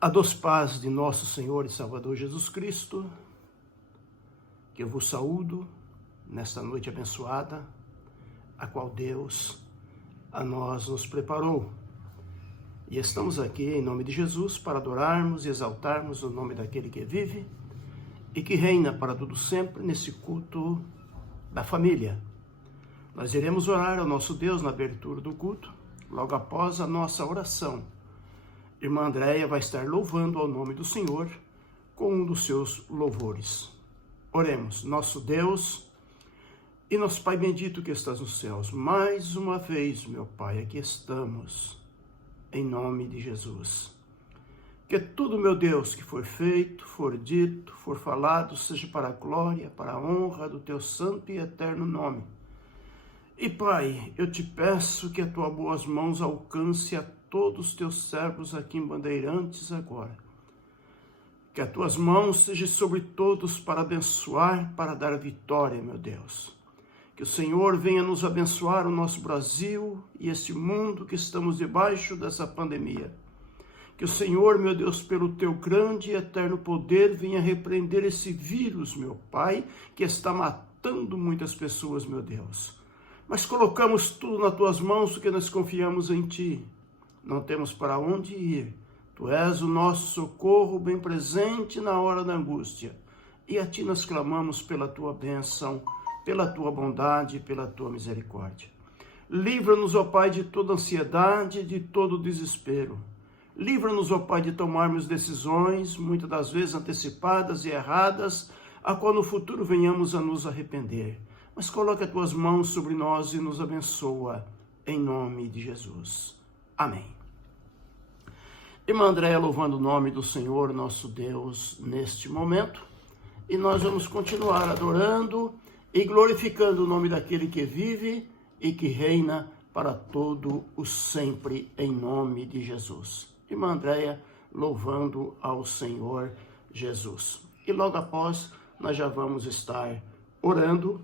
A doce paz de nosso Senhor e Salvador Jesus Cristo, que eu vos saúdo nesta noite abençoada, a qual Deus a nós nos preparou. E estamos aqui em nome de Jesus para adorarmos e exaltarmos o nome daquele que vive e que reina para tudo sempre nesse culto da família. Nós iremos orar ao nosso Deus na abertura do culto, logo após a nossa oração. Irmã Andréia vai estar louvando ao nome do Senhor com um dos seus louvores. Oremos. Nosso Deus e nosso Pai bendito que estás nos céus, mais uma vez, meu Pai, aqui estamos, em nome de Jesus. Que tudo, meu Deus, que for feito, for dito, for falado, seja para a glória, para a honra do teu santo e eterno nome. E, Pai, eu te peço que as tuas boas mãos alcance a todos os teus servos aqui em Bandeirantes agora. Que as tuas mãos sejam sobre todos para abençoar, para dar vitória, meu Deus. Que o Senhor venha nos abençoar o nosso Brasil e este mundo que estamos debaixo dessa pandemia. Que o Senhor, meu Deus, pelo teu grande e eterno poder, venha repreender esse vírus, meu Pai, que está matando muitas pessoas, meu Deus. Mas colocamos tudo nas tuas mãos porque nós confiamos em ti. Não temos para onde ir. Tu és o nosso socorro bem presente na hora da angústia. E a ti nós clamamos pela tua bênção, pela tua bondade, pela tua misericórdia. Livra-nos, ó Pai, de toda ansiedade, de todo desespero. Livra-nos, ó Pai, de tomarmos decisões, muitas das vezes antecipadas e erradas, a qual no futuro venhamos a nos arrepender. Mas coloca as tuas mãos sobre nós e nos abençoa, em nome de Jesus. Amém. Irmã Andréia louvando o nome do Senhor, nosso Deus, neste momento. E nós vamos continuar adorando e glorificando o nome daquele que vive e que reina para todo o sempre, em nome de Jesus. Irmã Andréia louvando ao Senhor Jesus. E logo após, nós já vamos estar orando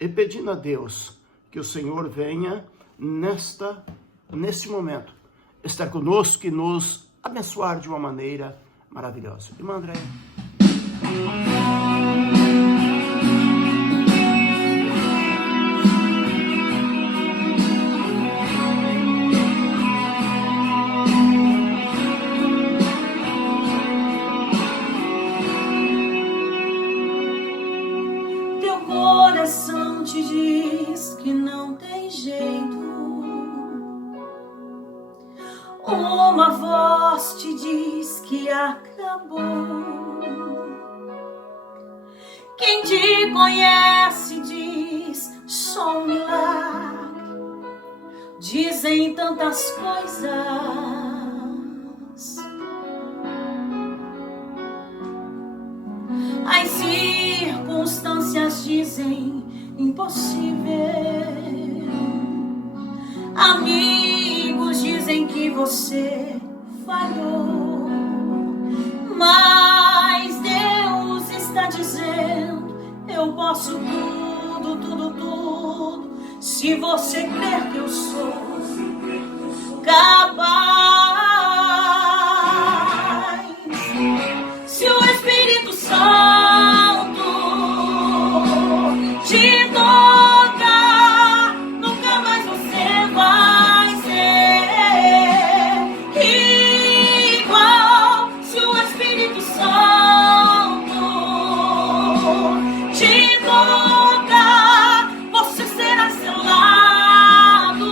e pedindo a Deus que o Senhor venha nesse momento, estar conosco e nos abençoar de uma maneira maravilhosa. Irmã Andréia. Teu coração te diz que não tem jeito. Uma voz te diz que acabou. Quem te conhece diz só um milagre. Dizem tantas coisas. As circunstâncias dizem impossível. Amigos dizem que você falhou, mas Deus está dizendo: eu posso tudo, tudo, tudo, se você crer que eu sou capaz. Se o Espírito Santo te tocar, nunca mais você vai ser igual. Se o Espírito Santo te tocar, você será selado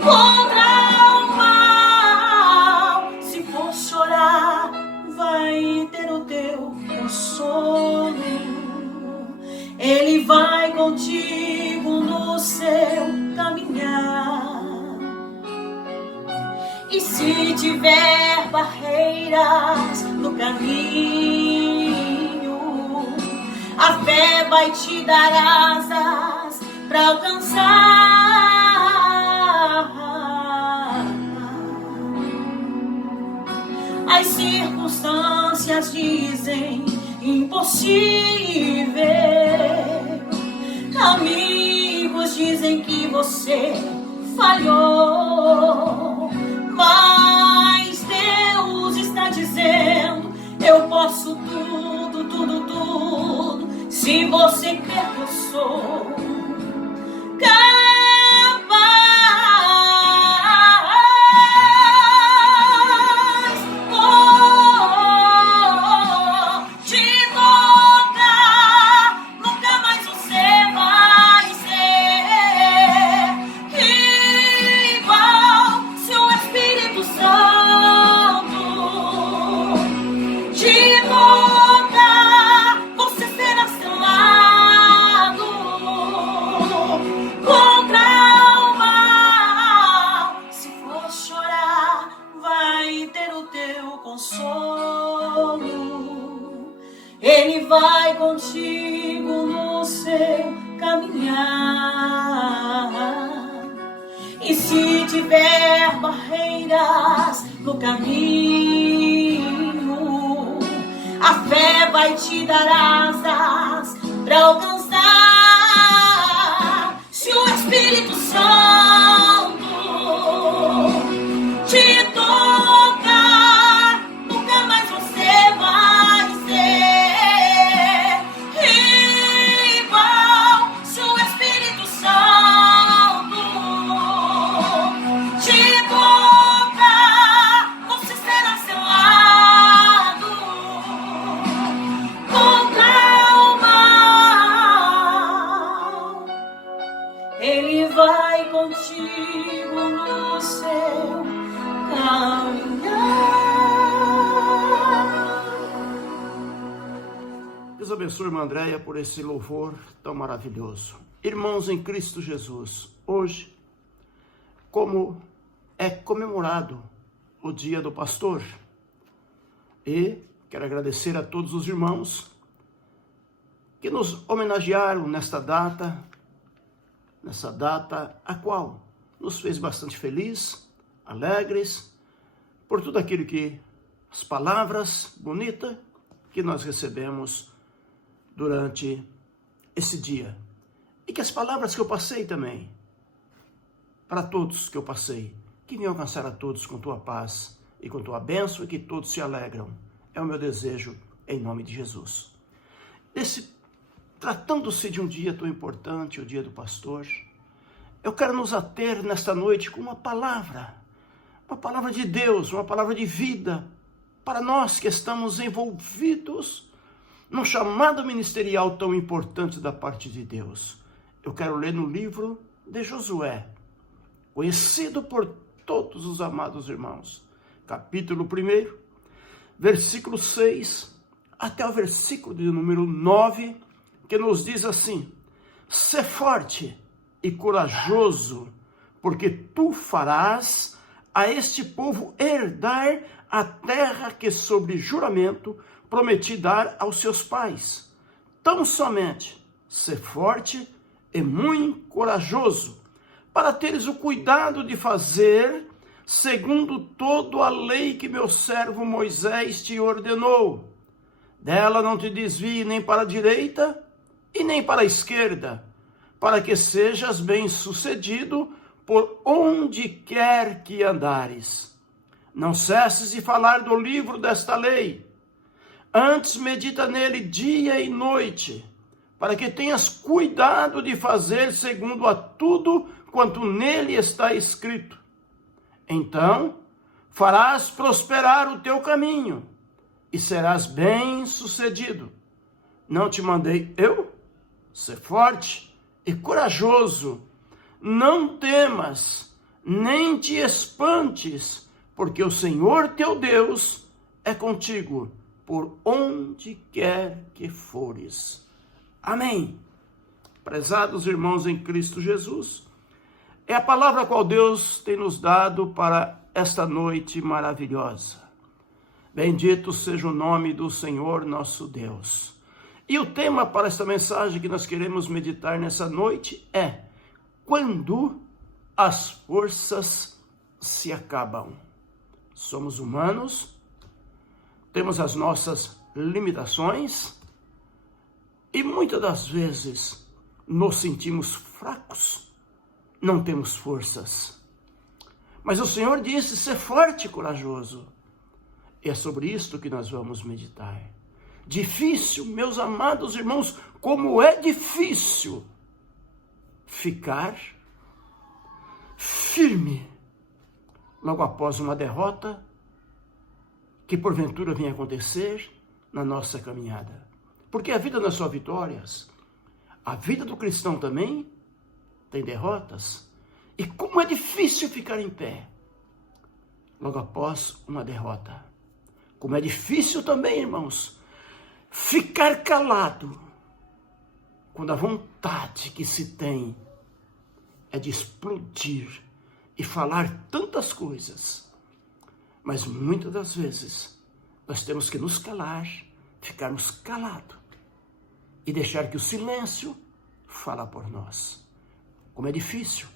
contra o mal. Se for chorar, vai ter o teu consolo. Ele vai contigo no seu caminhar. E se tiver barreiras no caminho, a fé vai te dar asas para alcançar. As circunstâncias dizem impossível. Amigos dizem que você falhou, mas Deus Se você crer que eu sou capaz de tocar, nunca mais você vai ser igual. Se o Espírito Santo te tocar, você será selado contra o mal. Se for chorar, vai ter o teu consolo. Ele vai contigo no seu caminhar. E se tiver barreiras no caminho, a fé vai te dar asas para alcançar. Se o Espírito Santo te tocar, nunca mais você vai ser igual. Se o Espírito Santo te tocar, você será selado contra o mal. Ele vai contigo no seu caminhar. Deus abençoe, irmã Andréia, por esse louvor tão maravilhoso. Irmãos em Cristo Jesus, hoje, como é comemorado o Dia do Pastor, e quero agradecer a todos os irmãos que nos homenagearam nessa data a qual nos fez bastante feliz, alegres, por tudo aquilo que, as palavras bonitas que nós recebemos durante esse dia. E que as palavras que eu passei também, para todos que eu passei, que venham alcançar a todos com tua paz e com tua bênção e que todos se alegram. É o meu desejo em nome de Jesus. Tratando-se de um dia tão importante, o dia do pastor, eu quero nos ater nesta noite com uma palavra de Deus, uma palavra de vida, para nós que estamos envolvidos num chamado ministerial tão importante da parte de Deus. Eu quero ler no livro de Josué, conhecido por todos os amados irmãos, capítulo 1, versículo 6, até o versículo de número 9, que nos diz assim: sê forte e corajoso, porque tu farás a este povo herdar a terra que sobre juramento prometi dar aos seus pais. Tão somente sê forte e muito corajoso, para teres o cuidado de fazer segundo toda a lei que meu servo Moisés te ordenou. Dela não te desvie nem para a direita e nem para a esquerda, para que sejas bem-sucedido por onde quer que andares. Não cesses de falar do livro desta lei. Antes medita nele dia e noite, para que tenhas cuidado de fazer segundo a tudo quanto nele está escrito. Então farás prosperar o teu caminho e serás bem-sucedido. Não te mandei eu? Sê forte e corajoso. Não temas, nem te espantes, porque o Senhor teu Deus é contigo, por onde quer que fores. Amém. Prezados irmãos em Cristo Jesus, é a palavra a qual Deus tem nos dado para esta noite maravilhosa. Bendito seja o nome do Senhor nosso Deus. E o tema para esta mensagem que nós queremos meditar nessa noite é: quando as forças se acabam. Somos humanos, temos as nossas limitações e muitas das vezes nos sentimos fracos, não temos forças. Mas o Senhor disse: ser forte e corajoso. E é sobre isto que nós vamos meditar. Difícil, meus amados irmãos, como é difícil ficar firme logo após uma derrota que porventura venha acontecer na nossa caminhada. Porque a vida não é só vitórias, a vida do cristão também tem derrotas. E como é difícil ficar em pé logo após uma derrota. Como é difícil também, irmãos, ficar calado quando a vontade que se tem é de explodir e falar tantas coisas. Mas muitas das vezes nós temos que nos calar, ficarmos calados e deixar que o silêncio fale por nós. Como é difícil.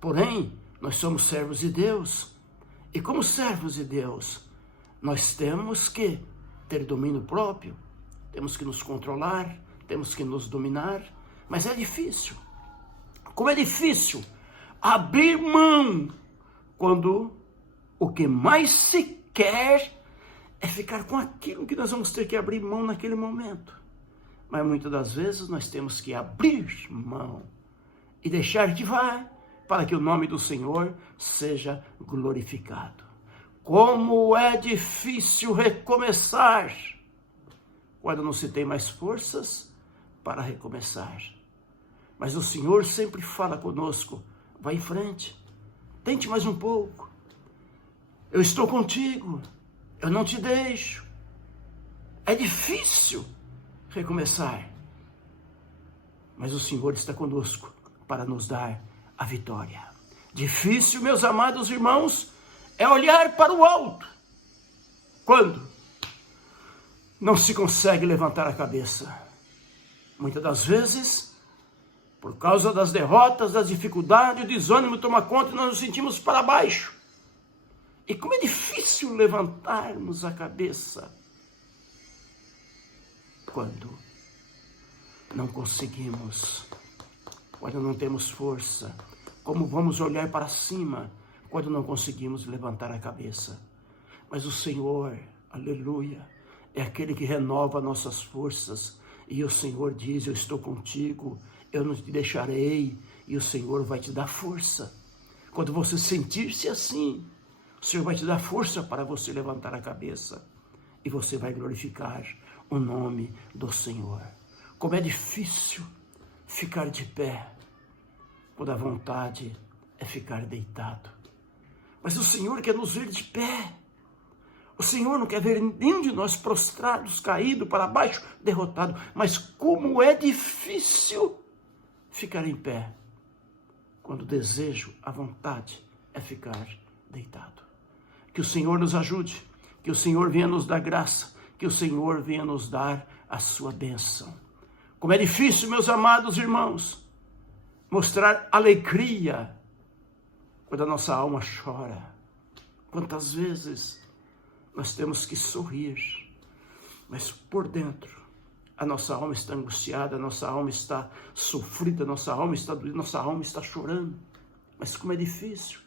Porém, nós somos servos de Deus. E como servos de Deus, nós temos que ter domínio próprio, temos que nos controlar, temos que nos dominar, mas é difícil. Como é difícil abrir mão quando o que mais se quer é ficar com aquilo que nós vamos ter que abrir mão naquele momento. Mas muitas das vezes nós temos que abrir mão e deixar de vai para que o nome do Senhor seja glorificado. Como é difícil recomeçar quando não se tem mais forças para recomeçar. Mas o Senhor sempre fala conosco, vai em frente, tente mais um pouco. Eu estou contigo, eu não te deixo. É difícil recomeçar, mas o Senhor está conosco para nos dar a vitória. Difícil, meus amados irmãos, é olhar para o alto quando não se consegue levantar a cabeça. Muitas das vezes, por causa das derrotas, das dificuldades, o desânimo toma conta e nós nos sentimos para baixo. E como é difícil levantarmos a cabeça quando não conseguimos, quando não temos força. Como vamos olhar para cima quando não conseguimos levantar a cabeça. Mas o Senhor, aleluia, é aquele que renova nossas forças. E o Senhor diz, eu estou contigo, eu não te deixarei. E o Senhor vai te dar força. Quando você sentir-se assim, o Senhor vai te dar força para você levantar a cabeça. E você vai glorificar o nome do Senhor. Como é difícil ficar de pé quando a vontade é ficar deitado. Mas o Senhor quer nos ver de pé. O Senhor não quer ver nenhum de nós prostrados, caído para baixo, derrotado. Mas como é difícil ficar em pé quando o desejo, a vontade é ficar deitado. Que o Senhor nos ajude, que o Senhor venha nos dar graça, que o Senhor venha nos dar a sua bênção. Como é difícil, meus amados irmãos, mostrar alegria quando a nossa alma chora. Quantas vezes nós temos que sorrir, mas por dentro a nossa alma está angustiada, a nossa alma está sofrida, a nossa alma está doída, a nossa alma está chorando. Mas como é difícil.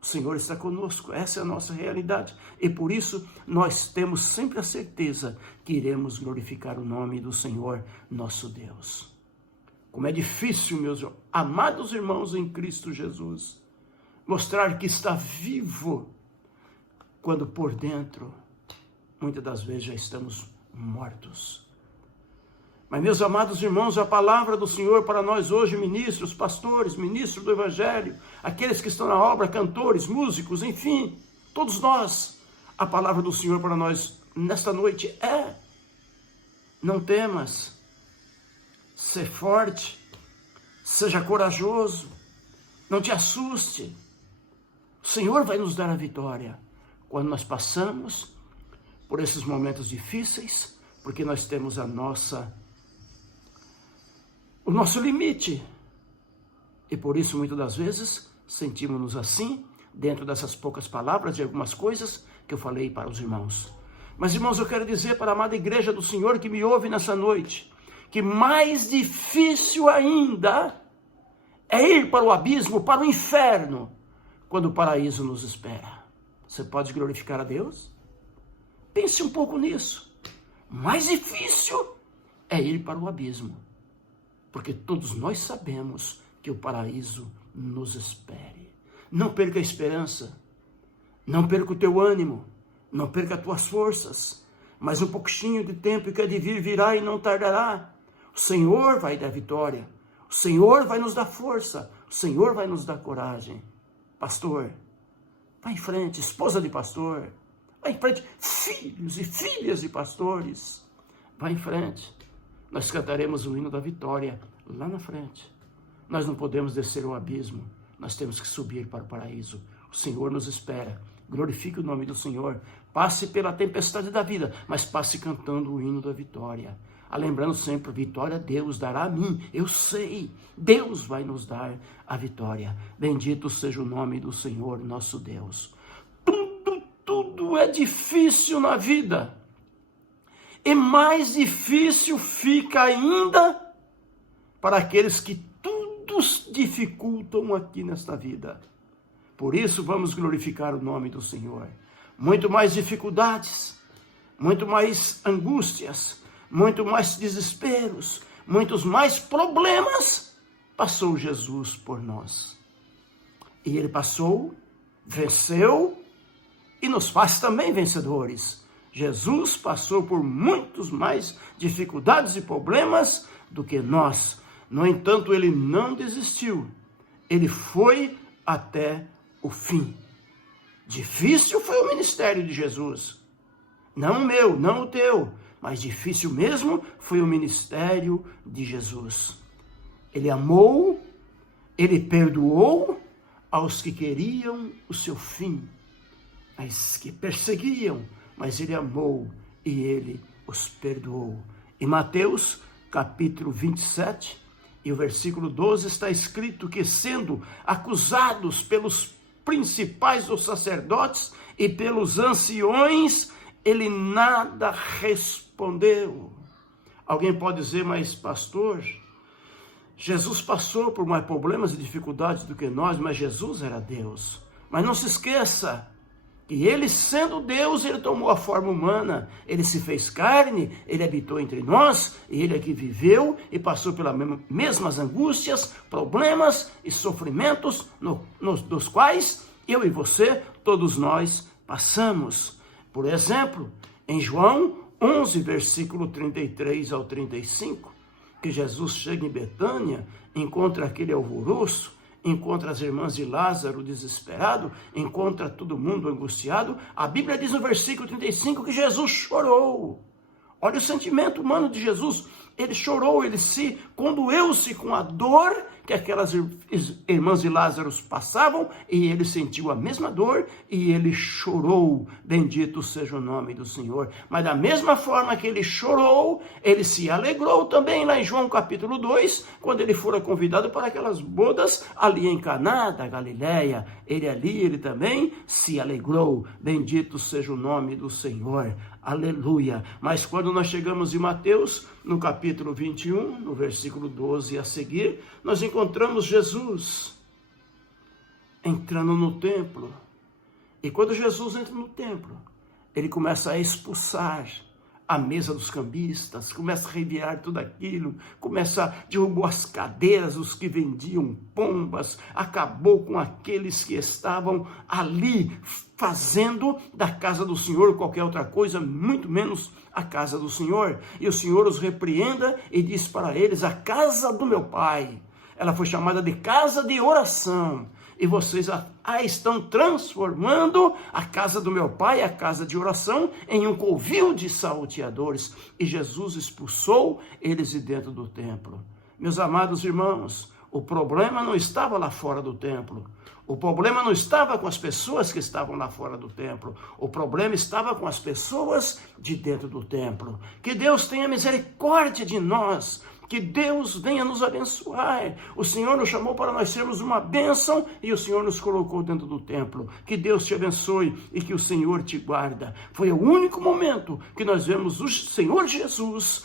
O Senhor está conosco, essa é a nossa realidade. E por isso nós temos sempre a certeza que iremos glorificar o nome do Senhor, nosso Deus. Como é difícil, meus amados irmãos em Cristo Jesus, mostrar que está vivo, quando por dentro, muitas das vezes já estamos mortos. Mas, meus amados irmãos, a palavra do Senhor para nós hoje, ministros, pastores, ministros do Evangelho, aqueles que estão na obra, cantores, músicos, enfim, todos nós, a palavra do Senhor para nós nesta noite é: não temas, ser forte, seja corajoso, não te assuste. O Senhor vai nos dar a vitória quando nós passamos por esses momentos difíceis, porque nós temos o nosso limite. E por isso, muitas das vezes, sentimos-nos assim, dentro dessas poucas palavras, de algumas coisas que eu falei para os irmãos. Mas, irmãos, eu quero dizer para a amada igreja do Senhor que me ouve nessa noite, que mais difícil ainda é ir para o abismo, para o inferno, quando o paraíso nos espera. Você pode glorificar a Deus? Pense um pouco nisso. mais difícil é ir para o abismo, porque todos nós sabemos que o paraíso nos espere. Não perca a esperança, não perca o teu ânimo, não perca as tuas forças, mas um pouquinho de tempo que há de vir virá e não tardará. O Senhor vai dar vitória, o Senhor vai nos dar força, o Senhor vai nos dar coragem. Pastor, vai em frente, esposa de pastor, vai em frente, filhos e filhas de pastores, vai em frente. Nós cantaremos o hino da vitória lá na frente. Nós não podemos descer o abismo, nós temos que subir para o paraíso. O Senhor nos espera. Glorifique o nome do Senhor. Passe pela tempestade da vida, mas passe cantando o hino da vitória. Lembrando sempre, vitória Deus dará a mim. Eu sei, Deus vai nos dar a vitória. Bendito seja o nome do Senhor, nosso Deus. Tudo é difícil na vida. E mais difícil fica ainda para aqueles que tudo dificultam aqui nesta vida. Por isso vamos glorificar o nome do Senhor. Muito mais dificuldades, muito mais angústias, muito mais desesperos, muitos mais problemas passou Jesus por nós. E ele passou, venceu e nos faz também vencedores. Jesus passou por muitos mais dificuldades e problemas do que nós. No entanto, ele não desistiu. Ele foi até o fim. Difícil foi o ministério de Jesus. Não o meu, não o teu, mas difícil mesmo foi o ministério de Jesus. Ele amou, ele perdoou aos que queriam o seu fim, mas que perseguiam, mas ele amou e ele os perdoou. Em Mateus, capítulo 27, e o versículo 12 está escrito que, sendo acusados pelos principais dos sacerdotes e pelos anciões, ele nada respondeu. Alguém pode dizer, mas pastor, Jesus passou por mais problemas e dificuldades do que nós, mas Jesus era Deus. Mas não se esqueça que ele, sendo Deus, ele tomou a forma humana, ele se fez carne, ele habitou entre nós, e ele aqui viveu e passou pelas mesmas angústias, problemas e sofrimentos dos quais eu e você, todos nós, passamos. Por exemplo, em João 11, versículo 33 ao 35, que Jesus chega em Betânia, encontra aquele alvoroço, encontra as irmãs de Lázaro desesperado, encontra todo mundo angustiado. A Bíblia diz no versículo 35 que Jesus chorou. Olha o sentimento humano de Jesus. Ele chorou, ele se condoeu-se com a dor que aquelas irmãs de Lázaro passavam, e ele sentiu a mesma dor e ele chorou. Bendito seja o nome do Senhor. Mas da mesma forma que ele chorou, ele se alegrou também lá em João capítulo 2, quando ele fora convidado para aquelas bodas ali em Caná da Galileia. Ele também se alegrou. Bendito seja o nome do Senhor. Aleluia. Mas quando nós chegamos em Mateus, no capítulo 21, no versículo 12 a seguir, nós encontramos Jesus entrando no templo. E quando Jesus entra no templo, ele começa a expulsar a mesa dos cambistas, começa a revirar tudo aquilo, derrubou as cadeiras dos que vendiam pombas, acabou com aqueles que estavam ali fazendo da casa do Senhor qualquer outra coisa, muito menos a casa do Senhor. E o Senhor os repreenda e diz para eles: a casa do meu Pai, ela foi chamada de casa de oração, e vocês estão transformando a casa do meu Pai, a casa de oração, em um covil de salteadores. E Jesus expulsou eles de dentro do templo. Meus amados irmãos, o problema não estava lá fora do templo. O problema não estava com as pessoas que estavam lá fora do templo. O problema estava com as pessoas de dentro do templo. Que Deus tenha misericórdia de nós. Que Deus venha nos abençoar. O Senhor nos chamou para nós sermos uma bênção e o Senhor nos colocou dentro do templo. Que Deus te abençoe e que o Senhor te guarda. Foi o único momento que nós vemos o Senhor Jesus,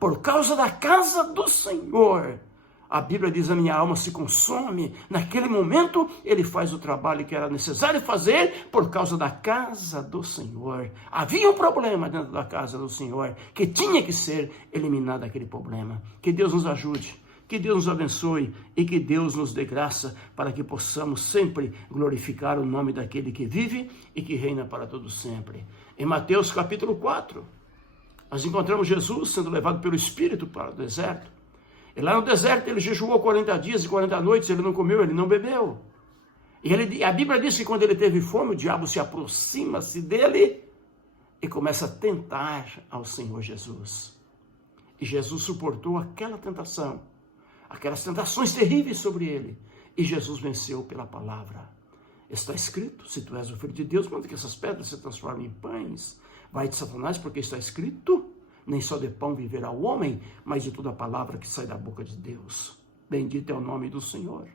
por causa da casa do Senhor, A Bíblia diz, a minha alma se consome. Naquele momento, ele faz o trabalho que era necessário fazer por causa da casa do Senhor. Havia um problema dentro da casa do Senhor, que tinha que ser eliminado aquele problema. Que Deus nos ajude, que Deus nos abençoe e que Deus nos dê graça para que possamos sempre glorificar o nome daquele que vive e que reina para todo sempre. Em Mateus capítulo 4, nós encontramos Jesus sendo levado pelo Espírito para o deserto. E lá no deserto ele jejuou 40 dias e 40 noites, ele não comeu, ele não bebeu. E a Bíblia diz que quando ele teve fome, o diabo se aproxima-se dele e começa a tentar ao Senhor Jesus. E Jesus suportou aquela tentação, aquelas tentações terríveis sobre ele. E Jesus venceu pela palavra. Está escrito, se tu és o Filho de Deus, manda que essas pedras se transformem em pães. Vai de Satanás, porque está escrito, nem só de pão viverá o homem, mas de toda a palavra que sai da boca de Deus. Bendito é o nome do Senhor.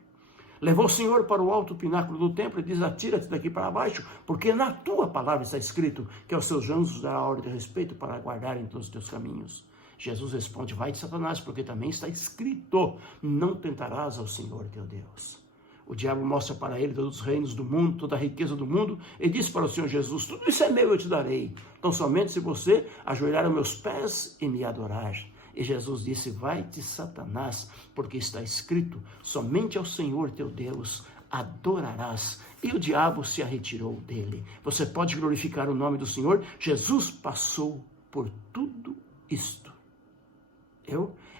Levou o Senhor para o alto pináculo do templo e diz, atira-te daqui para baixo, porque na tua palavra está escrito que aos seus anjos dará ordem de respeito para guardarem todos os teus caminhos. Jesus responde, vai de Satanás, porque também está escrito, não tentarás ao Senhor teu Deus. O diabo mostra para ele todos os reinos do mundo, toda a riqueza do mundo, e diz para o Senhor Jesus, tudo isso é meu, eu te darei. Então somente se você ajoelhar aos meus pés e me adorar. E Jesus disse, vai-te Satanás, porque está escrito, somente ao Senhor teu Deus adorarás. E o diabo se retirou dele. Você pode glorificar o nome do Senhor? Jesus passou por tudo isto.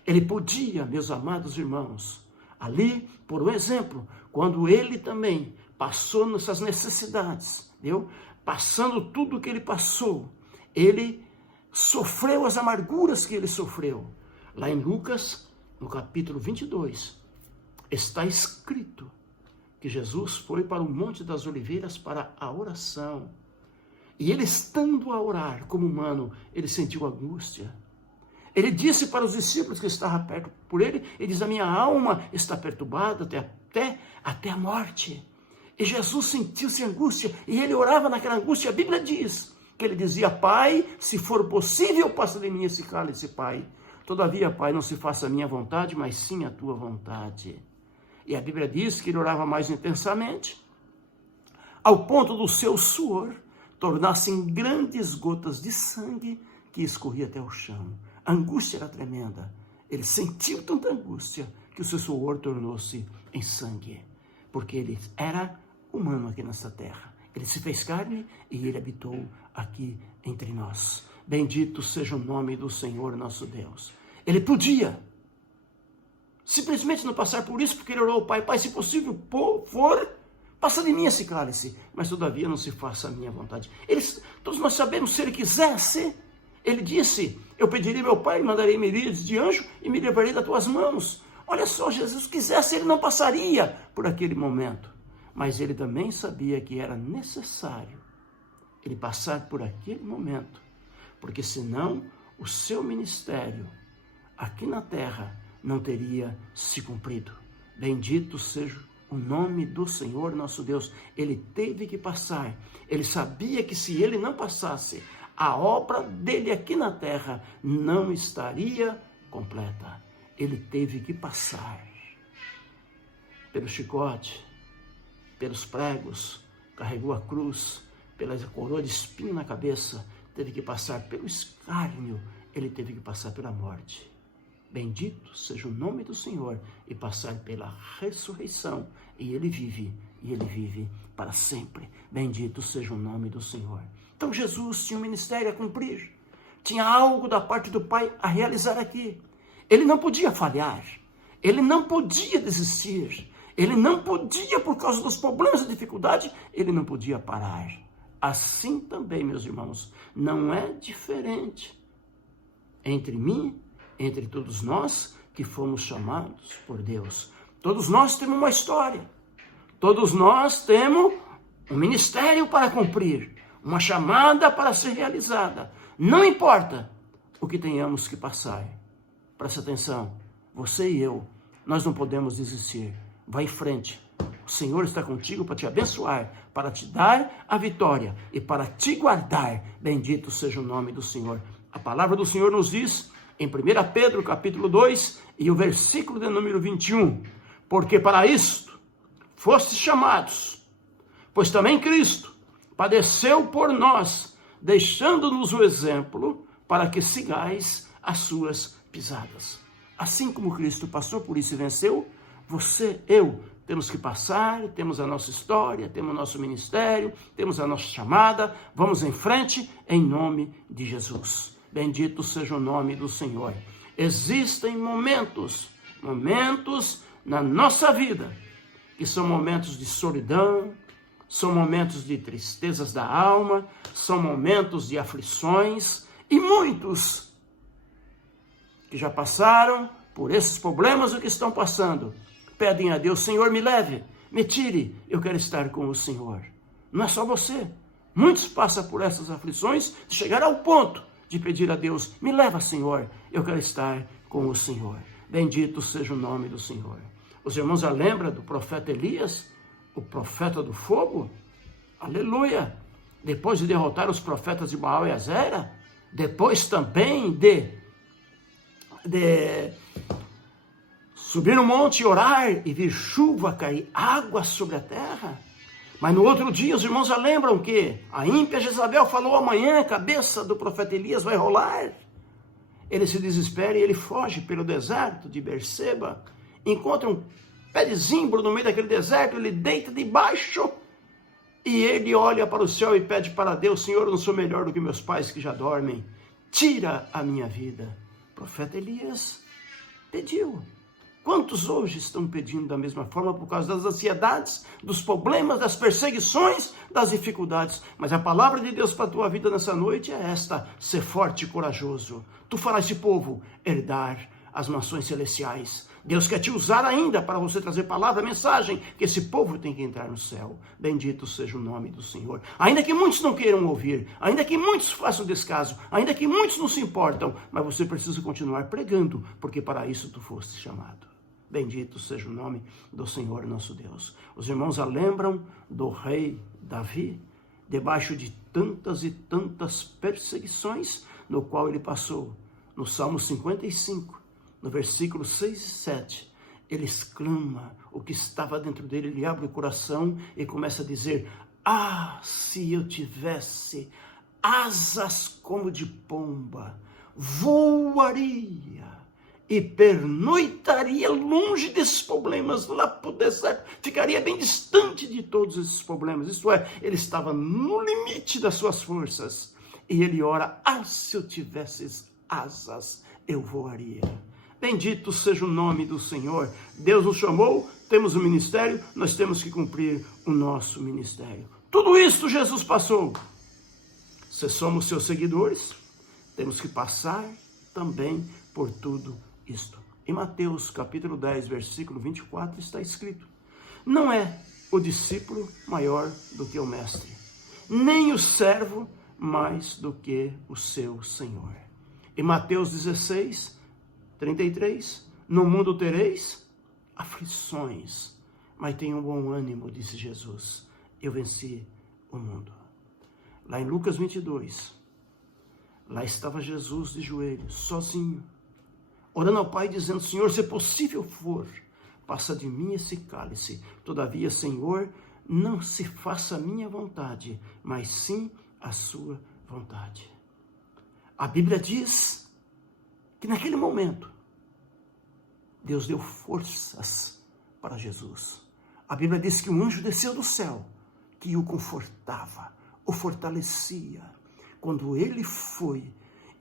Ele podia, meus amados irmãos, ali, por um exemplo, quando ele também passou nessas necessidades, passando tudo o que ele passou, ele sofreu as amarguras que ele sofreu. Lá em Lucas, no capítulo 22, está escrito que Jesus foi para o Monte das Oliveiras para a oração. E ele, estando a orar como humano, ele sentiu angústia. Ele disse para os discípulos que estavam perto por ele, ele diz, a minha alma está perturbada até a morte. E Jesus sentiu-se angústia, e ele orava naquela angústia. A Bíblia diz que ele dizia, Pai, se for possível, passa de mim esse cálice, Pai. Todavia, Pai, não se faça a minha vontade, mas sim a tua vontade. E a Bíblia diz que ele orava mais intensamente, ao ponto do seu suor tornar-se grandes gotas de sangue que escorria até o chão. A angústia era tremenda. Ele sentiu tanta angústia que o seu suor tornou-se em sangue, porque ele era humano aqui nessa terra. Ele se fez carne e ele habitou aqui entre nós. Bendito seja o nome do Senhor nosso Deus. Ele podia simplesmente não passar por isso, porque ele orou ao Pai, Pai, se possível passa de mim esse cálice, mas todavia não se faça a minha vontade. Todos nós sabemos, se ele quisesse, ele disse, eu pediria ao meu Pai, mandarei miríades de anjos e me levarei das tuas mãos. Olha só, Jesus quisesse, ele não passaria por aquele momento. Mas ele também sabia que era necessário ele passar por aquele momento, porque senão o seu ministério aqui na terra não teria se cumprido. Bendito seja o nome do Senhor nosso Deus. Ele teve que passar. Ele sabia que se ele não passasse, a obra dele aqui na terra não estaria completa. Ele teve que passar pelo chicote, pelos pregos, carregou a cruz, pela coroa de espinho na cabeça, teve que passar pelo escárnio, ele teve que passar pela morte. Bendito seja o nome do Senhor e passar pela ressurreição. E ele vive para sempre. Bendito seja o nome do Senhor. Então Jesus tinha um ministério a cumprir, tinha algo da parte do Pai a realizar aqui. Ele não podia falhar, ele não podia desistir, ele não podia, por causa dos problemas e dificuldade, ele não podia parar. Assim também, meus irmãos, não é diferente entre mim, entre todos nós que fomos chamados por Deus. Todos nós temos uma história, todos nós temos um ministério para cumprir, uma chamada para ser realizada. Não importa o que tenhamos que passar. Presta atenção, você e eu, nós não podemos desistir. Vai em frente. O Senhor está contigo para te abençoar, para te dar a vitória e para te guardar. Bendito seja o nome do Senhor. A palavra do Senhor nos diz em 1 Pedro capítulo 2 e o versículo de número 21. Porque para isto fostes chamados, pois também Cristo padeceu por nós, deixando-nos o exemplo para que sigais as suas pisadas. Assim como Cristo passou por isso e venceu, você, eu, temos que passar, temos a nossa história, temos o nosso ministério, temos a nossa chamada, vamos em frente em nome de Jesus. Bendito seja o nome do Senhor. Existem momentos na nossa vida que são momentos de solidão, são momentos de tristezas da alma, são momentos de aflições, e muitos que já passaram por esses problemas ou que estão passando, pedem a Deus: Senhor, me leve, me tire, eu quero estar com o Senhor. Não é só você. Muitos passam por essas aflições de chegar ao ponto de pedir a Deus: me leva, Senhor, eu quero estar com o Senhor. Bendito seja o nome do Senhor. Os irmãos já lembram do profeta Elias, o profeta do fogo? Aleluia! Depois de derrotar os profetas de Baal e Azera, depois também de subir no monte e orar e vir chuva, cair água sobre a terra. Mas no outro dia os irmãos já lembram que a ímpia Jezabel falou: amanhã a cabeça do profeta Elias vai rolar. Ele se desespera e ele foge pelo deserto de Berseba, encontra um pé de zimbro no meio daquele deserto, ele deita debaixo e ele olha para o céu e pede para Deus: Senhor, eu não sou melhor do que meus pais que já dormem, tira a minha vida. O profeta Elias pediu. Quantos hoje estão pedindo da mesma forma por causa das ansiedades, dos problemas, das perseguições, das dificuldades? Mas a palavra de Deus para a tua vida nessa noite é esta: ser forte e corajoso. Tu farás esse povo herdar as mansões celestiais. Deus quer te usar ainda para você trazer palavra, mensagem, que esse povo tem que entrar no céu. Bendito seja o nome do Senhor. Ainda que muitos não queiram ouvir, ainda que muitos façam descaso, ainda que muitos não se importam, mas você precisa continuar pregando, porque para isso tu foste chamado. Bendito seja o nome do Senhor nosso Deus. Os irmãos já lembram do rei Davi, debaixo de tantas e tantas perseguições, no qual ele passou. No Salmo 55, no versículo 6 e 7, ele exclama o que estava dentro dele, ele abre o coração e começa a dizer: ah, se eu tivesse asas como de pomba, voaria e pernoitaria longe desses problemas, lá para o deserto, ficaria bem distante de todos esses problemas. Isto é, ele estava no limite das suas forças, e ele ora: ah, se eu tivesse asas, eu voaria. Bendito seja o nome do Senhor. Deus nos chamou, temos um ministério, nós temos que cumprir o nosso ministério. Tudo isso Jesus passou. Se somos seus seguidores, temos que passar também por tudo isto. Em Mateus capítulo 10, versículo 24, está escrito: não é o discípulo maior do que o mestre, nem o servo mais do que o seu Senhor. Em Mateus 16, 33, no mundo tereis aflições, mas tenham bom ânimo, disse Jesus, eu venci o mundo. Lá em Lucas 22, lá estava Jesus de joelhos, sozinho, orando ao Pai, dizendo: Senhor, se possível for, passa de mim esse cálice. Todavia, Senhor, não se faça a minha vontade, mas sim a sua vontade. A Bíblia diz que naquele momento, Deus deu forças para Jesus. A Bíblia diz que um anjo desceu do céu, que o confortava, o fortalecia, quando ele foi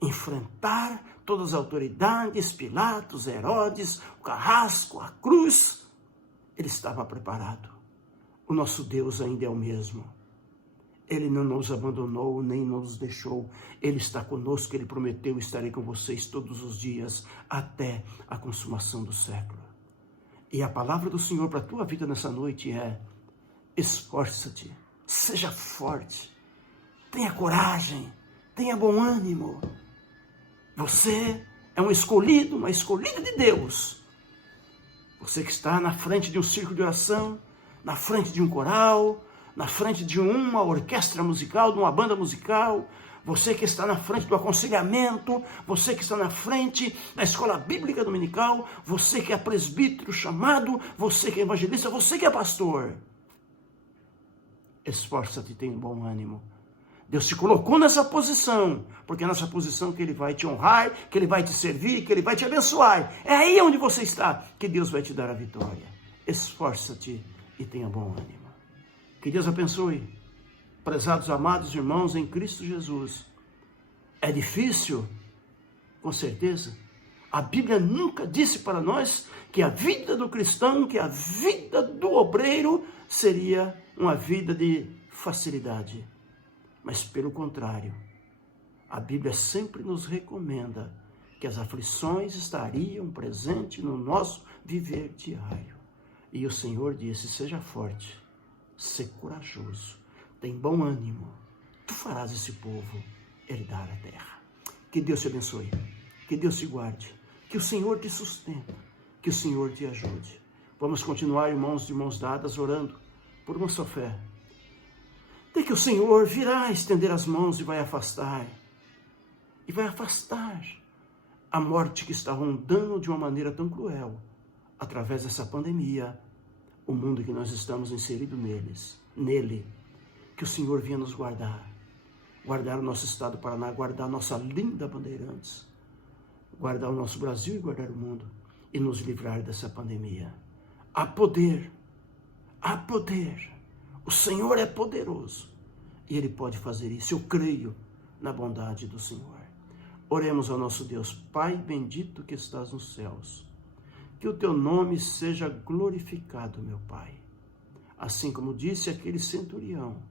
enfrentar todas as autoridades, Pilatos, Herodes, o carrasco, a cruz. Ele estava preparado. O nosso Deus ainda é o mesmo. Ele não nos abandonou, nem nos deixou. Ele está conosco, ele prometeu: estarei com vocês todos os dias, até a consumação do século. E a palavra do Senhor para a tua vida nessa noite é: esforça-te, seja forte, tenha coragem, tenha bom ânimo. Você é um escolhido, uma escolhida de Deus. Você que está na frente de um círculo de oração, na frente de um coral, na frente de uma orquestra musical, de uma banda musical, você que está na frente do aconselhamento, você que está na frente da escola bíblica dominical, você que é presbítero chamado, você que é evangelista, você que é pastor. Esforça-te e tenha bom ânimo. Deus te colocou nessa posição, porque é nessa posição que Ele vai te honrar, que Ele vai te servir, que Ele vai te abençoar. É aí onde você está que Deus vai te dar a vitória. Esforça-te e tenha bom ânimo. Que Deus abençoe. Prezados, amados irmãos em Cristo Jesus. É difícil? Com certeza. A Bíblia nunca disse para nós que a vida do cristão, que a vida do obreiro seria uma vida de facilidade. Mas pelo contrário, a Bíblia sempre nos recomenda que as aflições estariam presentes no nosso viver diário. E o Senhor disse, seja forte, seja corajoso, tem bom ânimo, tu farás esse povo herdar a terra. Que Deus te abençoe, que Deus te guarde, que o Senhor te sustente, que o Senhor te ajude. Vamos continuar, irmãos, de mãos dadas, orando por nossa fé. De que o Senhor virá estender as mãos e vai afastar a morte que está rondando de uma maneira tão cruel, através dessa pandemia, o mundo que nós estamos inseridos nele. Que o Senhor venha nos guardar o nosso estado do Paraná, guardar a nossa linda Bandeirantes, guardar o nosso Brasil e guardar o mundo, e nos livrar dessa pandemia. Há poder, o Senhor é poderoso, e Ele pode fazer isso, eu creio na bondade do Senhor. Oremos ao nosso Deus. Pai bendito que estás nos céus, que o Teu nome seja glorificado, meu Pai. Assim como disse aquele centurião,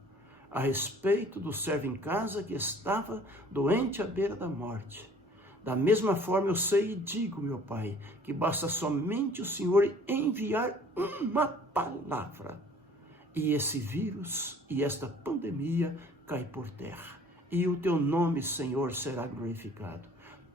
a respeito do servo em casa que estava doente à beira da morte. Da mesma forma eu sei e digo, meu Pai, que basta somente o Senhor enviar uma palavra, e esse vírus e esta pandemia cai por terra. E o Teu nome, Senhor, será glorificado.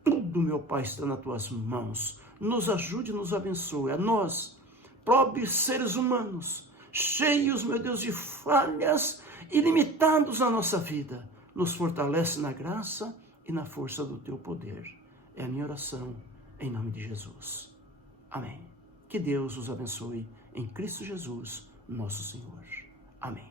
Tudo, meu Pai, está nas Tuas mãos. Nos ajude e nos abençoe. A nós, pobres seres humanos, cheios, meu Deus, de falhas ilimitados na nossa vida, nos fortalece na graça e na força do Teu poder. É a minha oração, em nome de Jesus. Amém. Que Deus os abençoe em Cristo Jesus, nosso Senhor. Amém.